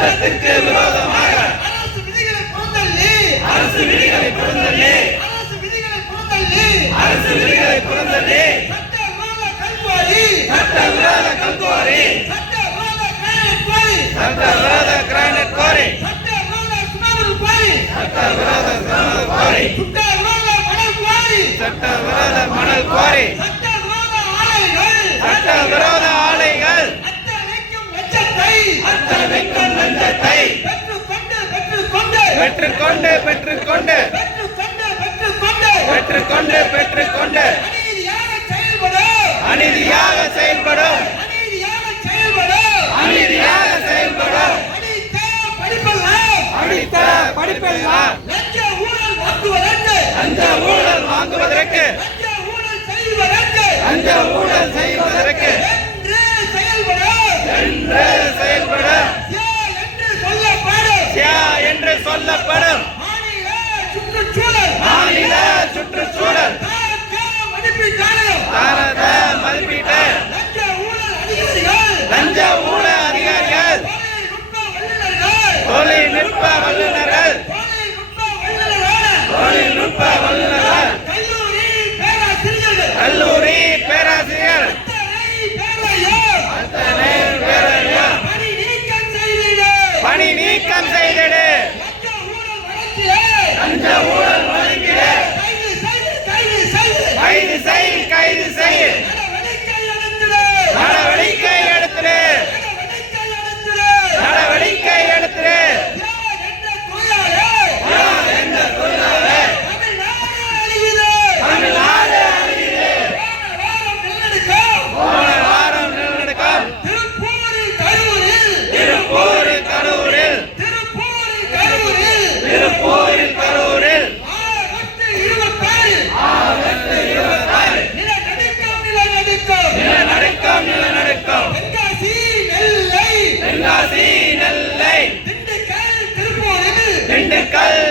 சட்டத்திற்கு விரோதமாக அரசு விதிகளை புறந்தள்ளி. அரசு விதிகளை புறந்தள்ளி. அரசு விதிகளை புறந்தள்ளி. அரசு விதிகளை புறந்தள்ளி. சட்ட விரோத கல்குவாரி. சட்ட விரோத குவாரி சட்ட விரோத மணல் குவாரி சட்ட விரோத மணல் குவாரி சட்ட விரோத சட்ட விரோத அத்தனை வெட்கம் லஞ்சத்தை பெற்றுக்கொண்டு பெற்றுக்கொண்டு. பெற்றுக்கொண்டு பெற்றுக்கொண்டு. அநீதியாக செயல்படும். அநீதியாக செயல்படும். படித்த படிப்பெல்லாம். லஞ்ச ஊழல் வாங்குவதற்கு. ஊழல் வாங்குவதற்கு. Rey.